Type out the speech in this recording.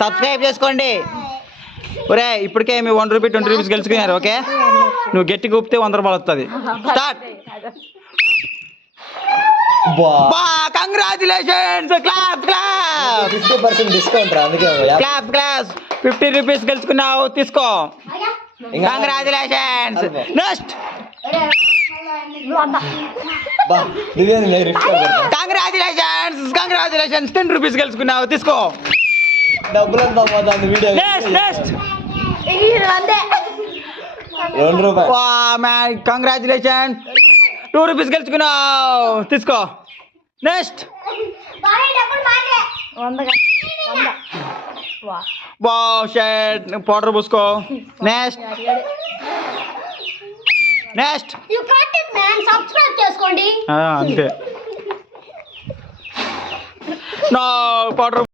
Subscribe చేసుకోండి. ఒరే ఇప్పటికే మీ 1 రూపీ 20 రూపీస్ గెలుచుకున్నారు. ఓకే, నువ్వు గట్టి కూపితే 100 రూపాయలు వస్తుంది. Start. Congratulations. Clap clap. 50% discount రా, అందుకే క్లాప్ క్లాప్. 50 రూపీస్ గెలుచుకున్నావు, తీసుకో. కంగ్రాచులేషన్స్. నెక్స్ట్. కంగ్రాచులేషన్స్ 10 రూపీస్ గెలుచుకున్నావు, తీసుకో. డబ్బులంతా పోతుంది వీడియో. నెక్స్ట్. 2 రూపాయలు. కంగ్రాచులేషన్స్ 2 రూపీస్ గెలుచుకున్నావు, తీసుకో. నెక్స్ట్. పౌడర్ పూసుకో. నెక్స్ట్. నెక్స్ట్. సబ్స్క్రైబ్ చేసుకోండి. అంతే. పౌడర్